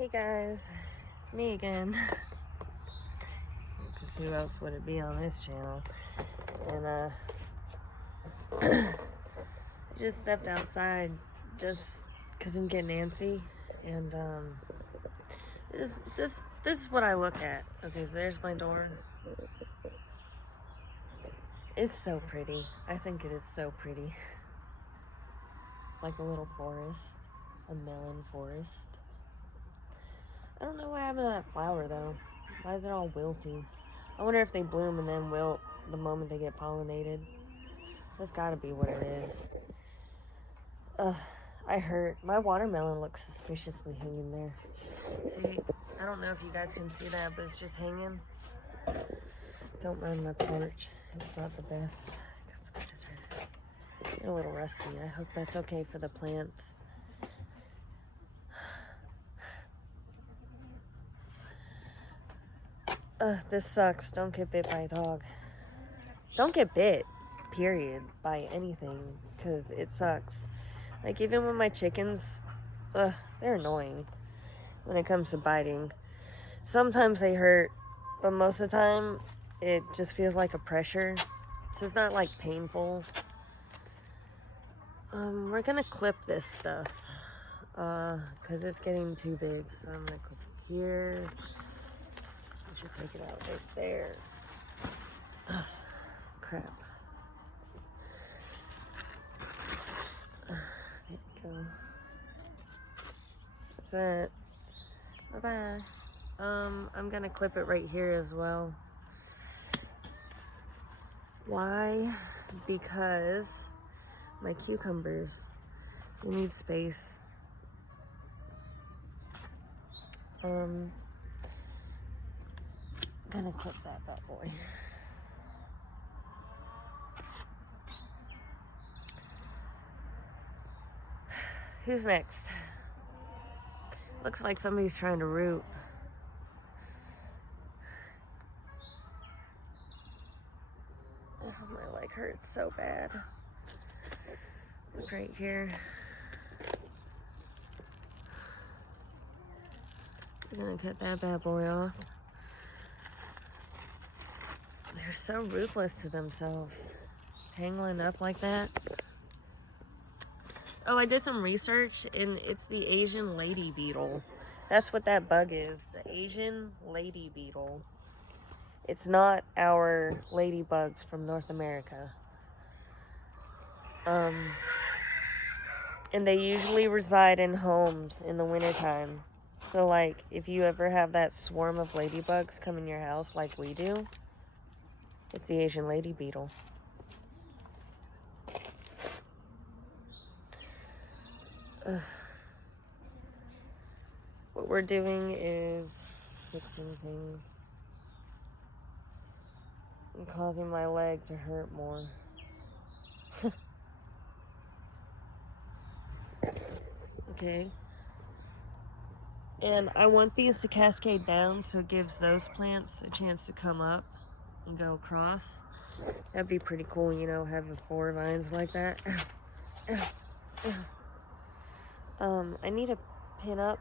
Hey guys, it's me again. Because who else would it be on this channel? And I just stepped outside just because I'm getting antsy. And this is what I look at. Okay, so there's my door. It's so pretty. I think it is so pretty. It's like a little forest, a melon forest. I don't know what happened to that flower though. Why is it all wilty? I wonder if they bloom and then wilt the moment they get pollinated. That's gotta be what it is. I hurt. My watermelon looks suspiciously hanging there. See, I don't know if you guys can see that, but it's just hanging. Don't mind my porch. It's not the best. Got some scissors. They're a little rusty. I hope that's okay for the plants. This sucks. Don't get bit by a dog. Don't get bit, period, by anything, because it sucks. Like, even with my chickens, they're annoying when it comes to biting. Sometimes they hurt, but most of the time, it just feels like a pressure. So it's not, like, painful. We're gonna clip this stuff, because it's getting too big. So I'm gonna clip it here. I should take it out right there. Crap. There you go. That's it. Bye-bye. I'm gonna clip it right here as well. Why? Because my cucumbers, they need space. Gonna clip that bad boy. Who's next? Looks like somebody's trying to root. Oh, my leg hurts so bad. Look right here. I'm gonna cut that bad boy off. They're so ruthless to themselves. Tangling up like that. Oh, I did some research, and it's the Asian lady beetle. That's what that bug is, the Asian lady beetle. It's not our ladybugs from North America. And they usually reside in homes in the wintertime. So, like, if you ever have that swarm of ladybugs come in your house like we do, it's the Asian lady beetle. What we're doing is fixing things and causing my leg to hurt more. Okay. And I want these to cascade down so it gives those plants a chance to come up and go across. That'd be pretty cool, you know, having 4 vines like that. I need to pin up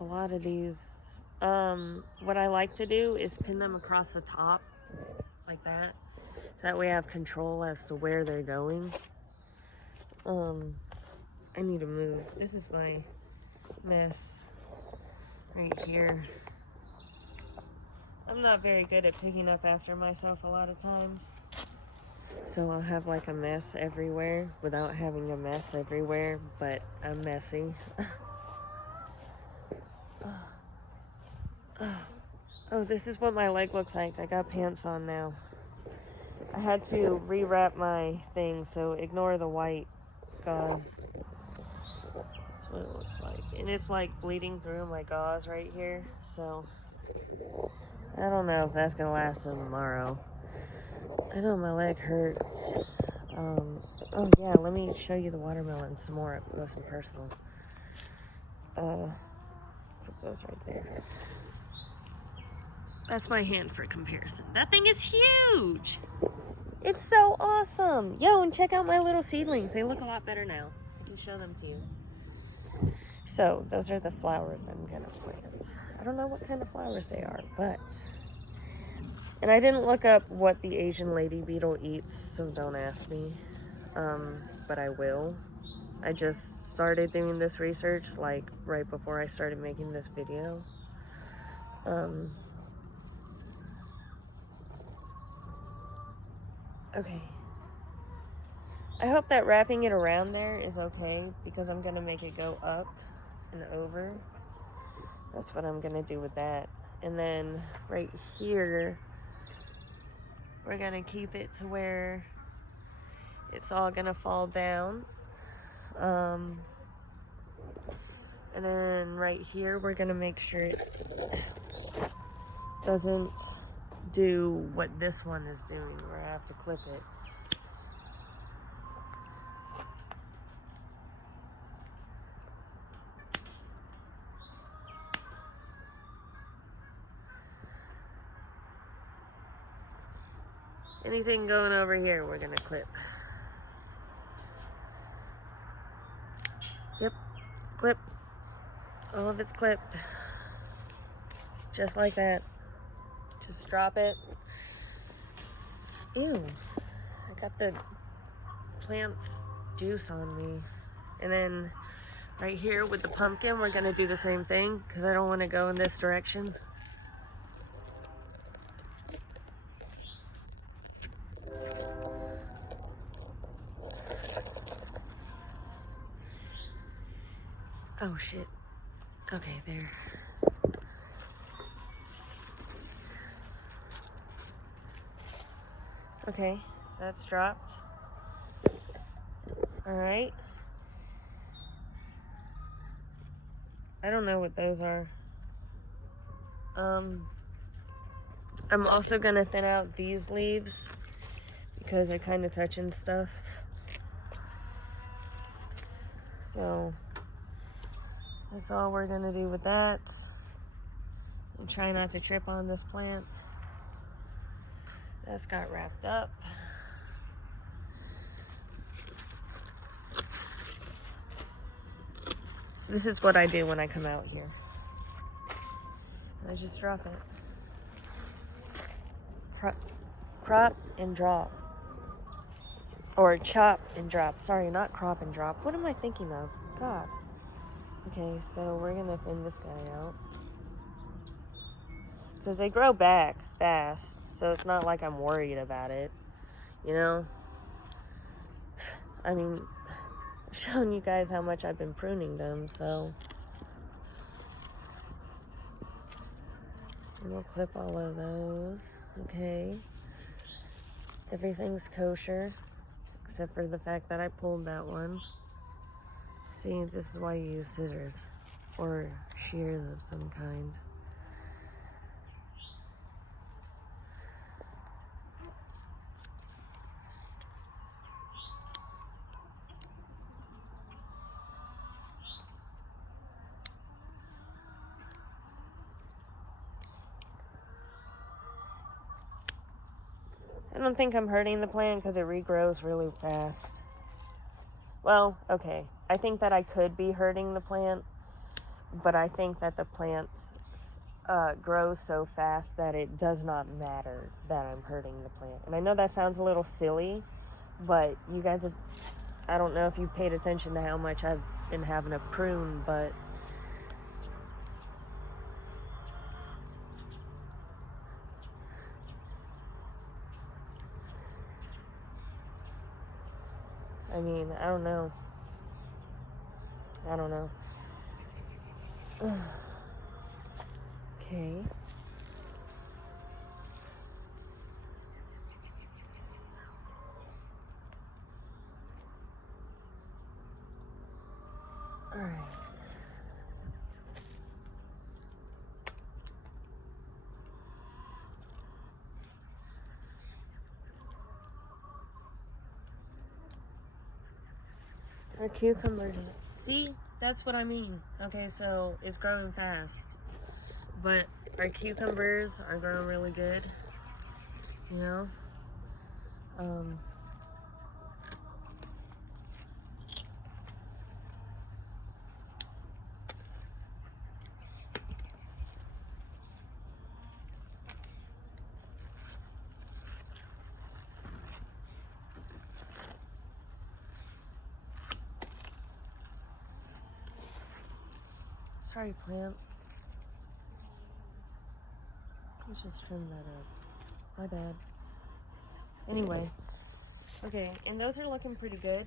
a lot of these. What I like to do is pin them across the top like that. That way I have control as to where they're going. I need to move. This is my mess right here. I'm not very good at picking up after myself a lot of times. So I'll have like a mess everywhere without having a mess everywhere, but I'm messy. Oh, this is what my leg looks like. I got pants on now. I had to rewrap my thing, so ignore the white gauze. That's what it looks like. And it's like bleeding through my gauze right here, so I don't know if that's gonna last till tomorrow. I know my leg hurts. Oh yeah, let me show you the watermelon some more up close and personal. Put those right there. That's my hand for comparison. That thing is huge! It's so awesome! Yo, and check out my little seedlings. They look a lot better now. I can show them to you. So those are the flowers I'm gonna plant. I don't know what kind of flowers they are, but... And I didn't look up what the Asian lady beetle eats, so don't ask me. But I will. I just started doing this research, like, right before I started making this video. Okay. I hope that wrapping it around there is okay, because I'm gonna make it go up and over. That's what I'm gonna do with that. And then right here, we're gonna keep it to where it's all gonna fall down. And then right here, we're gonna make sure it doesn't do what this one is doing, where I have to clip it. Anything going over here, we're gonna clip. Yep, clip. All of it's clipped. Just like that. Just drop it. Ooh, I got the plant's juice on me. And then right here with the pumpkin, we're gonna do the same thing, because I don't want to go in this direction. Oh shit. Okay, there. Okay, that's dropped. Alright. I don't know what those are. I'm also gonna thin out these leaves because they're kind of touching stuff. So that's all we're gonna do with that. And try not to trip on this plant. That's got wrapped up. This is what I do when I come out here. I just drop it. Crop and drop. Or chop and drop. Sorry, not crop and drop. What am I thinking of? God. Okay, so we're gonna thin this guy out. Because they grow back fast, so it's not like I'm worried about it. You know? I mean, I've shown you guys how much I've been pruning them, so... And we'll clip all of those. Okay. Everything's kosher. Except for the fact that I pulled that one. See, this is why you use scissors. Or shears of some kind. I don't think I'm hurting the plant because it regrows really fast. Well, okay. I think that I could be hurting the plant, but I think that the plant grows so fast that it does not matter that I'm hurting the plant. And I know that sounds a little silly, but you guys have, I don't know if you paid attention to how much I've been having to prune, but I mean, I don't know. Okay. Alright. Our cucumbers. See? That's what I mean. Okay, so it's growing fast. But our cucumbers are growing really good. You know? Sorry, plant. Let's just trim that up. My bad. Anyway. Okay, and those are looking pretty good.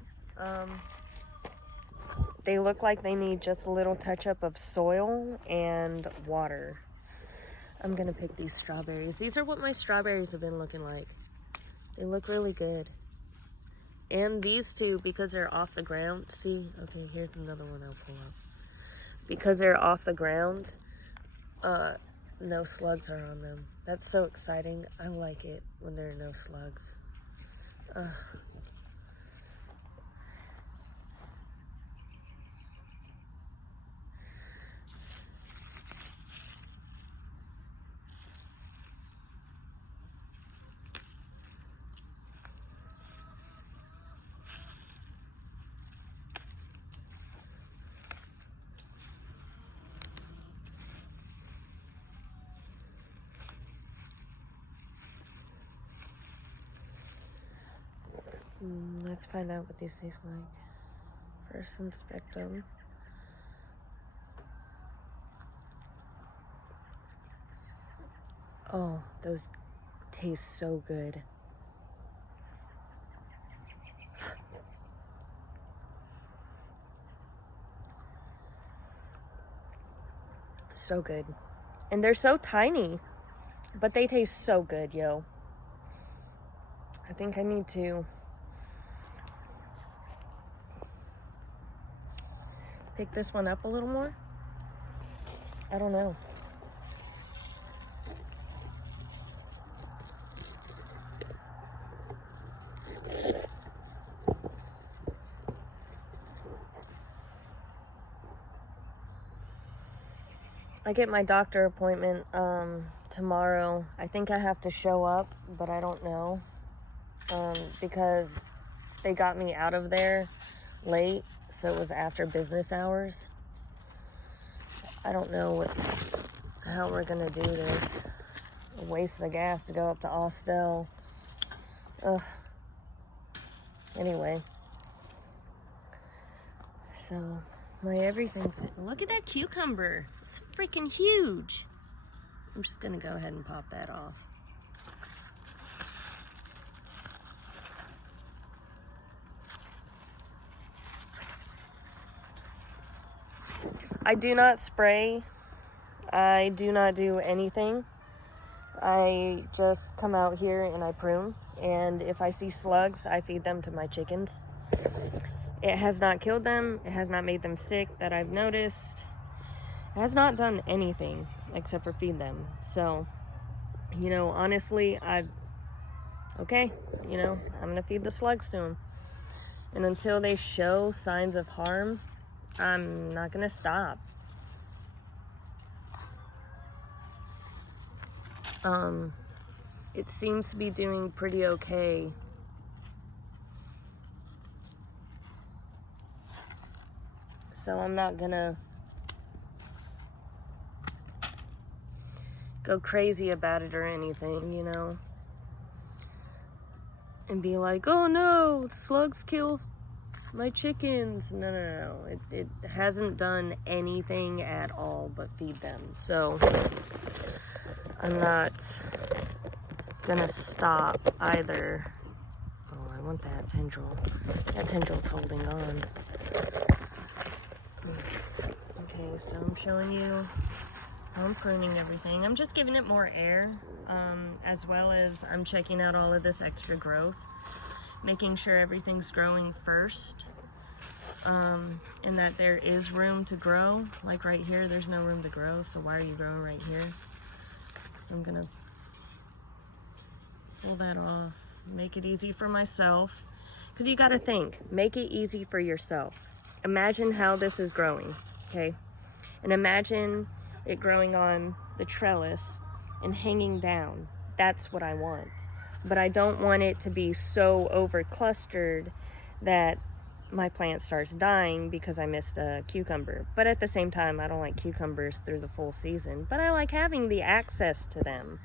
They look like they need just a little touch-up of soil and water. I'm gonna pick these strawberries. These are what my strawberries have been looking like. They look really good. And these two, because they're off the ground, see? Okay, here's another one I'll pull up. Because they're off the ground, no slugs are on them. That's so exciting. I like it when there are no slugs. Let's find out what these taste like. First, inspect them. Oh, those taste so good. So good. And they're so tiny, but they taste so good, yo. I think I need to pick this one up a little more. I don't know. I get my doctor appointment tomorrow. I think I have to show up, but I don't know. Because they got me out of there late, so it was after business hours. I don't know how we're gonna do this. A waste of gas to go up to Austell. Ugh. Anyway. So, my everything's... Look at that cucumber. It's freaking huge. I'm just gonna go ahead and pop that off. I do not spray. I do not do anything. I just come out here and I prune. And if I see slugs, I feed them to my chickens. It has not killed them. It has not made them sick that I've noticed. It has not done anything except for feed them. So, you know, honestly, okay, you know, I'm gonna feed the slugs to them. And until they show signs of harm, I'm not gonna stop. It seems to be doing pretty okay. So I'm not gonna go crazy about it or anything, you know? And be like, oh no, slugs kill my chickens. No. It hasn't done anything at all but feed them. So I'm not gonna stop either. Oh, I want that tendril. That tendril's holding on. Okay, so I'm showing you how I'm pruning everything. I'm just giving it more air, as well as I'm checking out all of this extra growth, making sure everything's growing first, and that there is room to grow. Like right here, there's no room to grow, so why are you growing right here? I'm gonna pull that off, make it easy for myself, because you gotta think, make it easy for yourself. Imagine how this is growing, okay? And imagine it growing on the trellis and hanging down. That's what I want. But I don't want it to be so over clustered that my plant starts dying because I missed a cucumber. But at the same time, I don't like cucumbers through the full season, but I like having the access to them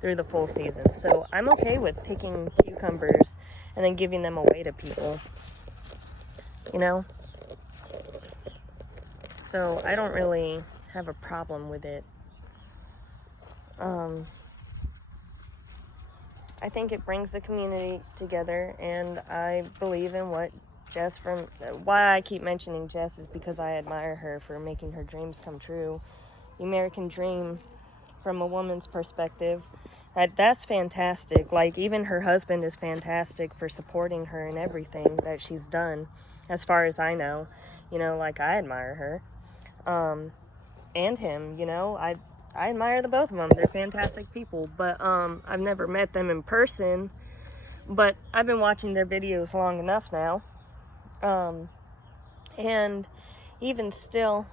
through the full season. So I'm okay with picking cucumbers and then giving them away to people, you know? So I don't really have a problem with it. I think it brings the community together, and I believe in what Jess why I keep mentioning Jess is because I admire her for making her dreams come true. The American dream from a woman's perspective, that's fantastic. Like, even her husband is fantastic for supporting her in everything that she's done, as far as I know. You know, like, I admire her. And him, you know, I admire the both of them. They're fantastic people, but I've never met them in person, but I've been watching their videos long enough now. And even still,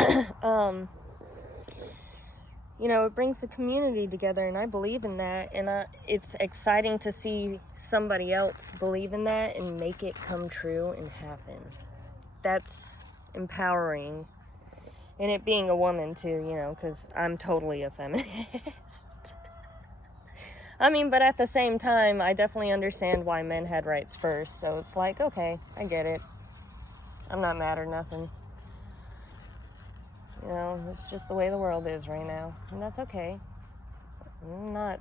you know, it brings the community together, and I believe in that, and it's exciting to see somebody else believe in that and make it come true and happen. That's empowering. And it being a woman too, you know, because I'm totally a feminist. I mean, but at the same time, I definitely understand why men had rights first, so it's like, okay, I get it. I'm not mad or nothing. You know, it's just the way the world is right now, and that's okay. I'm not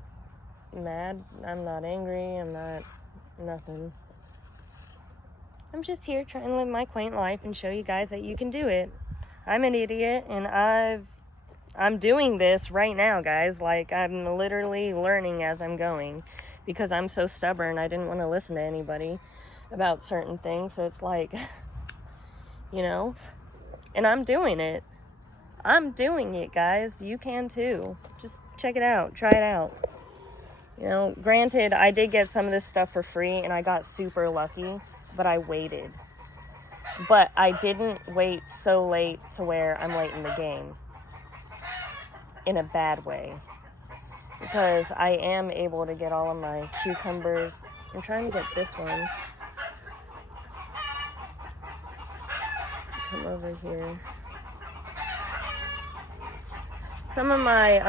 mad, I'm not angry, I'm not nothing. I'm just here trying to live my quaint life and show you guys that you can do it. I'm an idiot, and I'm doing this right now, guys. Like, I'm literally learning as I'm going, because I'm so stubborn. I didn't want to listen to anybody about certain things, so it's like, you know, and I'm doing it. I'm doing it, guys. You can too. Just check it out. Try it out. You know, granted, I did get some of this stuff for free, and I got super lucky, but I waited. But I didn't wait so late to where I'm late in the game. In a bad way. Because I am able to get all of my cucumbers. I'm trying to get this one. Come over here. Some of my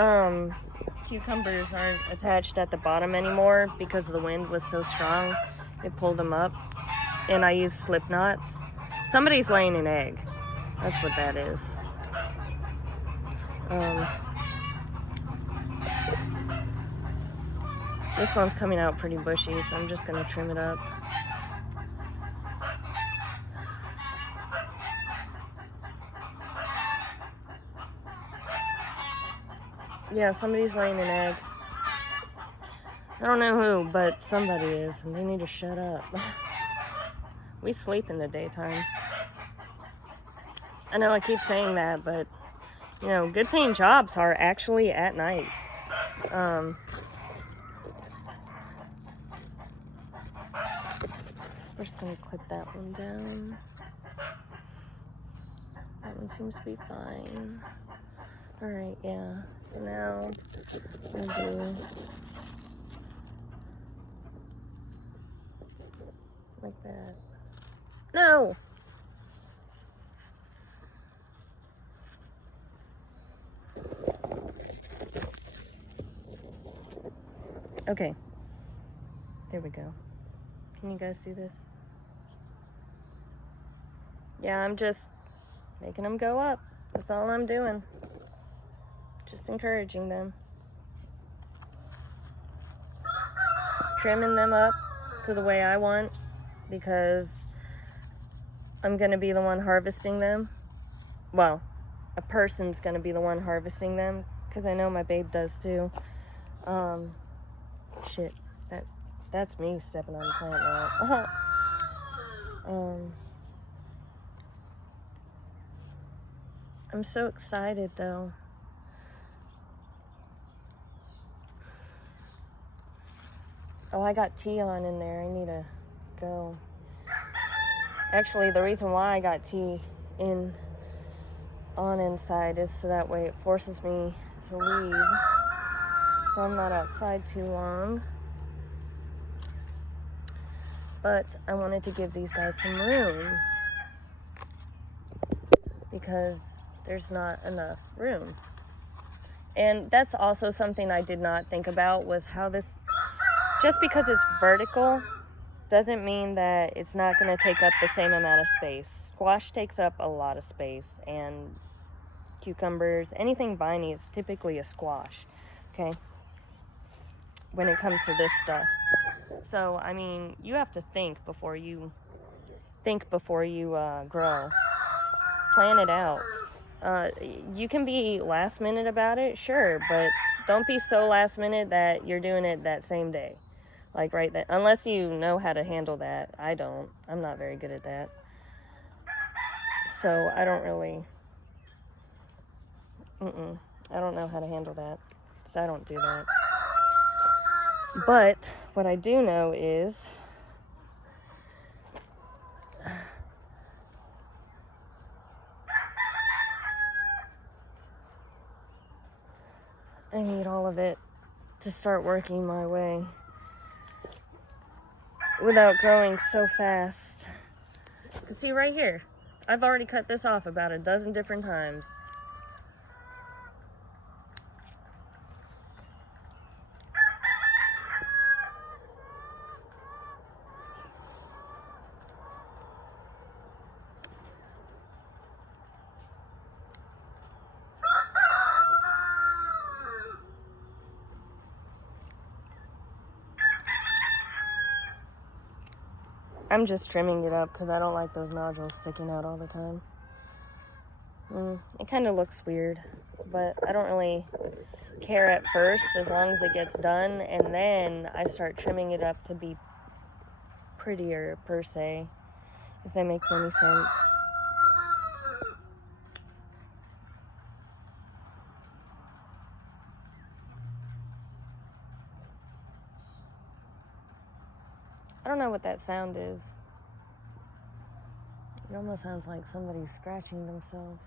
cucumbers aren't attached at the bottom anymore because the wind was so strong. It pulled them up. And I used slip knots. Somebody's laying an egg. That's what that is. This one's coming out pretty bushy, so I'm just going to trim it up. Yeah, somebody's laying an egg. I don't know who, but somebody is, and they need to shut up. We sleep in the daytime. I know I keep saying that, but, you know, good paying jobs are actually at night. We're just going to clip that one down. That one seems to be fine. Alright, yeah. So now, I'm going to do like that. No! Okay. There we go. Can you guys see this? Yeah, I'm just making them go up. That's all I'm doing. Just encouraging them. Trimming them up to the way I want, because I'm going to be the one harvesting them. Well, a person's going to be the one harvesting them, because I know my babe does too. Shit. That's me stepping on the plant now. I'm so excited though. Oh, I got tea on in there. I need to go. Actually, the reason why I got tea on inside is so that way it forces me to leave, so I'm not outside too long. But I wanted to give these guys some room because there's not enough room. And that's also something I did not think about, was how this, just because it's vertical doesn't mean that it's not going to take up the same amount of space. Squash takes up a lot of space, and cucumbers, anything viney is typically a squash, okay, when it comes to this stuff. So, I mean, you have to think before you grow. Plan it out. You can be last minute about it, sure, but don't be so last minute that you're doing it that same day. Like right then, unless you know how to handle that. I don't. I'm not very good at that. So I don't really, I don't know how to handle that. So I don't do that. But what I do know is I need all of it to start working my way without growing so fast. You can see right here, I've already cut this off about a dozen different times. I'm just trimming it up because I don't like those nodules sticking out all the time. It kind of looks weird, but I don't really care at first as long as it gets done, and then I start trimming it up to be prettier, per se, if that makes any sense. I don't know what that sound is. It almost sounds like somebody's scratching themselves.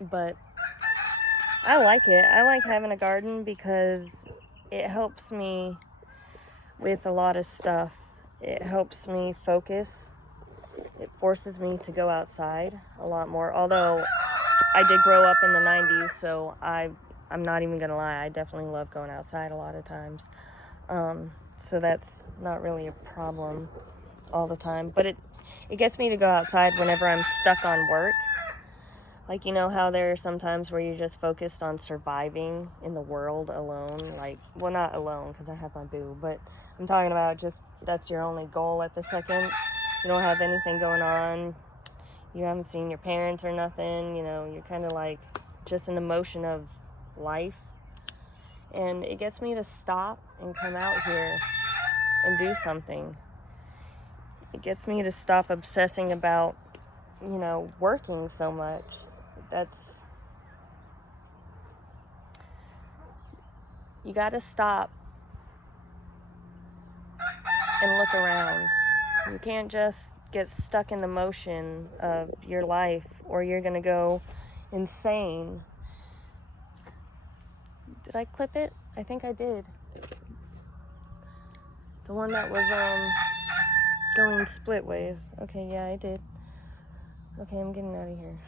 But I like it. I like having a garden because it helps me with a lot of stuff. It helps me focus. It forces me to go outside a lot more. Although I did grow up in the 90s, so I'm not even gonna lie, I definitely love going outside a lot of times. So that's not really a problem all the time. But it gets me to go outside whenever I'm stuck on work. Like, you know how there are some times where you're just focused on surviving in the world alone? Like, well, not alone, because I have my boo, but I'm talking about just that's your only goal at the second. You don't have anything going on. You haven't seen your parents or nothing. You know, you're kind of like just in the motion of life. And it gets me to stop and come out here and do something. It gets me to stop obsessing about, you know, working so much. You gotta stop and look around. You can't just get stuck in the motion of your life or you're gonna go insane. Did I clip it? I think I did. The one that was going split ways. Okay, yeah, I did. Okay, I'm getting out of here.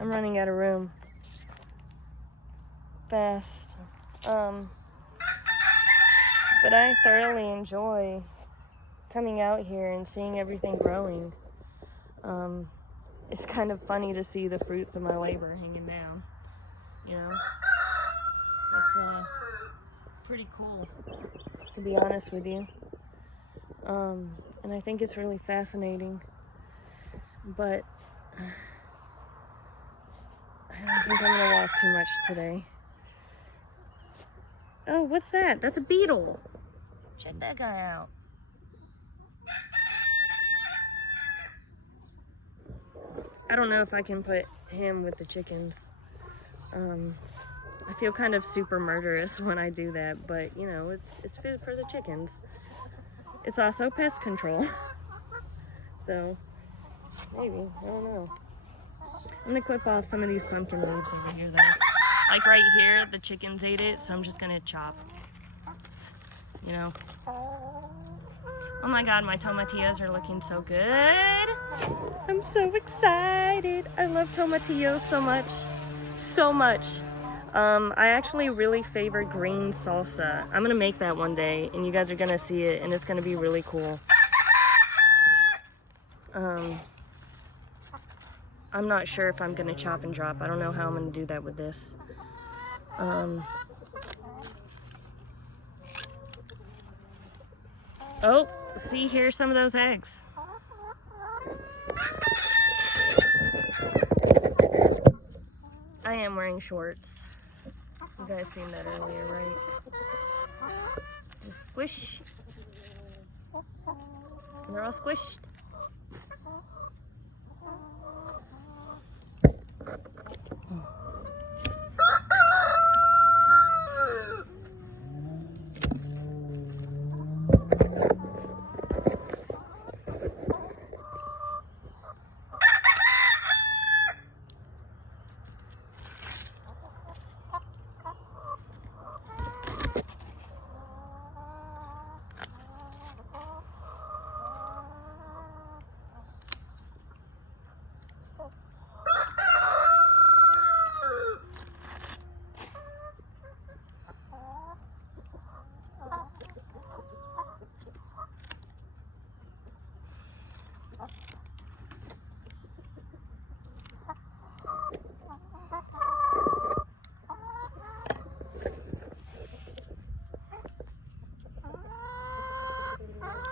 I'm running out of room. Fast. But I thoroughly enjoy coming out here and seeing everything growing. It's kind of funny to see the fruits of my labor hanging down. You know? It's pretty cool, to be honest with you. And I think it's really fascinating. But I don't think I'm gonna walk too much today. Oh, what's that? That's a beetle. Check that guy out. I don't know if I can put him with the chickens. I feel kind of super murderous when I do that, but you know, it's food for the chickens. It's also pest control. So, maybe, I don't know. I'm gonna clip off some of these pumpkin leaves over here though. Like right here, the chickens ate it, so I'm just gonna chop. You know. Oh my god, my tomatillos are looking so good. I'm so excited. I love tomatillos so much. so much. I actually really favor green salsa. I'm gonna make that one day, and you guys are gonna see it, and it's gonna be really cool. I'm not sure if I'm gonna chop and drop. I don't know how I'm gonna do that with this. Oh, see, here's some of those eggs. I am wearing shorts. You guys seen that earlier, right? Just squish. And they're all squished.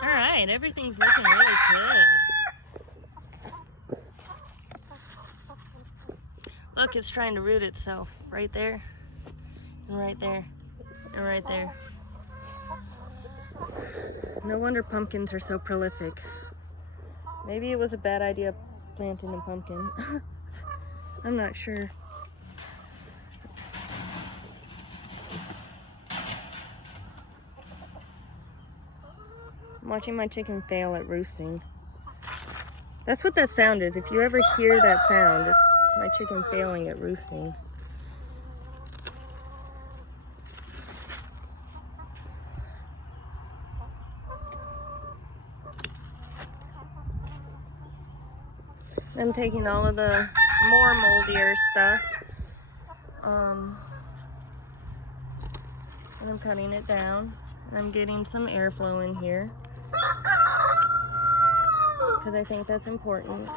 Alright, everything's looking really good. Look, it's trying to root itself. Right there, and right there, and right there. No wonder pumpkins are so prolific. Maybe it was a bad idea planting a pumpkin. I'm not sure. I'm watching my chicken fail at roosting. That's what that sound is. If you ever hear that sound, it's my chicken failing at roosting. I'm taking all of the more moldier stuff, and I'm cutting it down, and I'm getting some airflow in here, because I think that's important.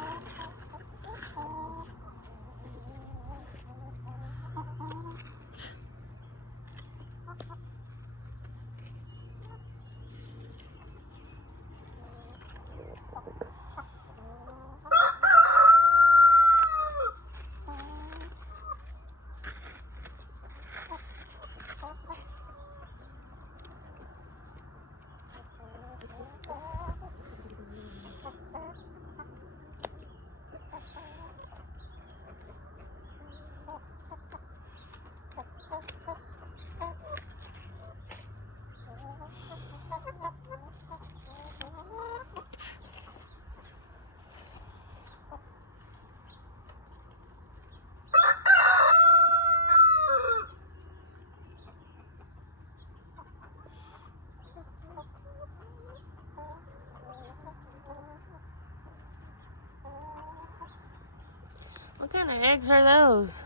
What kind of eggs are those?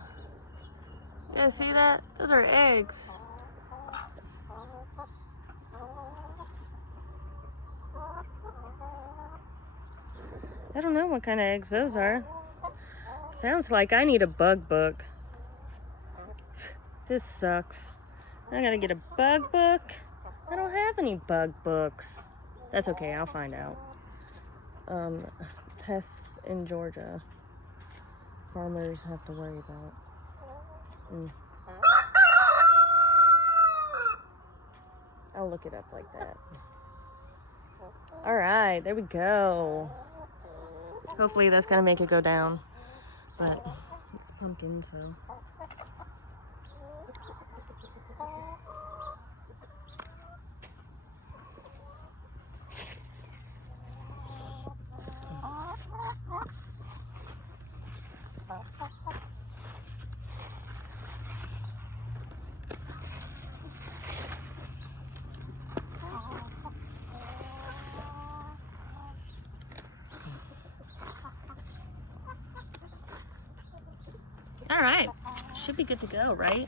You guys see that? Those are eggs. I don't know what kind of eggs those are. Sounds like I need a bug book. This sucks. I gotta get a bug book. I don't have any bug books. That's okay, I'll find out. Pests in Georgia. Farmers have to worry about. I'll look it up like that. Alright, there we go. Hopefully that's gonna make it go down. But it's pumpkin, so. All right, should be good to go, right?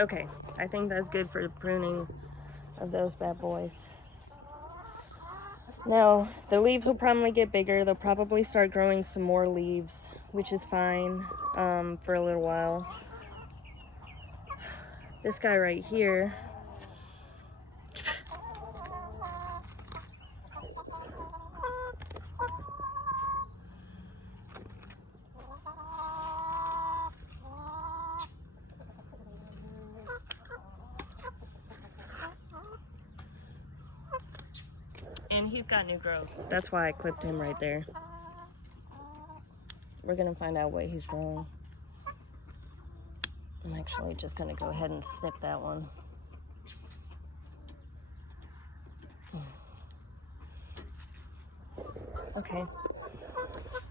Okay, I think that's good for the pruning of those bad boys. Now, the leaves will probably get bigger. They'll probably start growing some more leaves, which is fine for a little while. This guy right here, and he's got new growth. That's why I clipped him right there. We're gonna find out what he's growing. I'm actually just gonna go ahead and snip that one. Okay.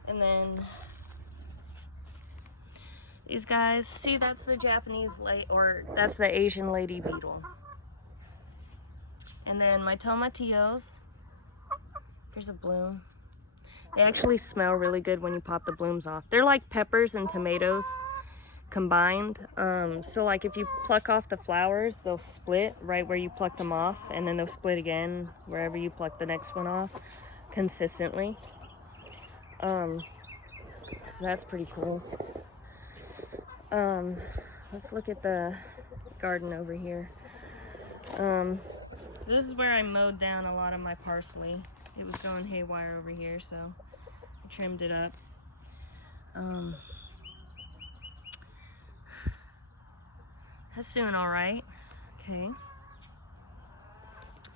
And then these guys, see, that's the Japanese or that's the Asian lady beetle. And then my tomatillos, here's a bloom. They actually smell really good when you pop the blooms off. They're like peppers and tomatoes combined. So like if you pluck off the flowers, they'll split right where you plucked them off, and then they'll split again wherever you pluck the next one off consistently. So that's pretty cool. Let's look at the garden over here. This is where I mowed down a lot of my parsley. It was going haywire over here, so I trimmed it up. That's doing all right. Okay.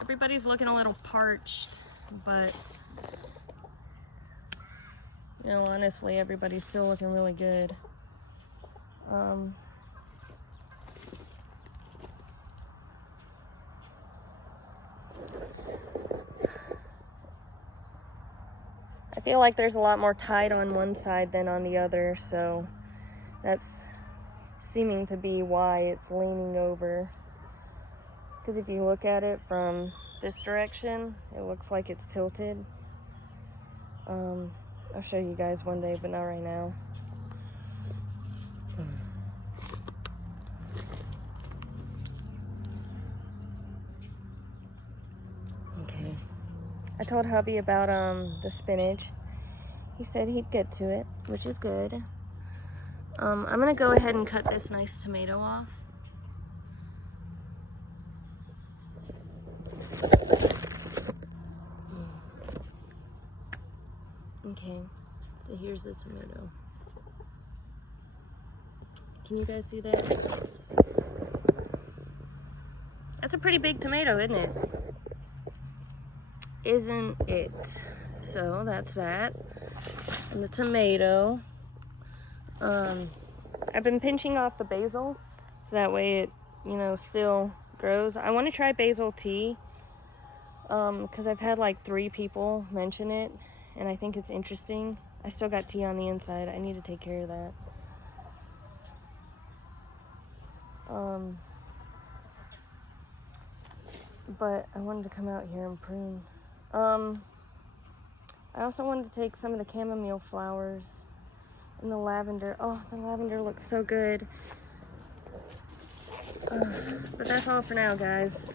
Everybody's looking a little parched, but you know, honestly, everybody's still looking really good. I feel like there's a lot more tide on one side than on the other, so that's seeming to be why it's leaning over. Because if you look at it from this direction, it looks like it's tilted. I'll show you guys one day, but not right now. Okay. I told hubby about the spinach. He said he'd get to it, which is good. I'm gonna go ahead and cut this nice tomato off. Okay, so here's the tomato. Can you guys see that? That's a pretty big tomato, isn't it? Isn't it? So that's that. And the tomato. I've been pinching off the basil, so that way it, you know, still grows. I want to try basil tea, because I've had like 3 people mention it, and I think it's interesting. I still got tea on the inside. I need to take care of that. But I wanted to come out here and prune. I also wanted to take some of the chamomile flowers and the lavender. Oh, the lavender looks so good. But that's all for now, guys.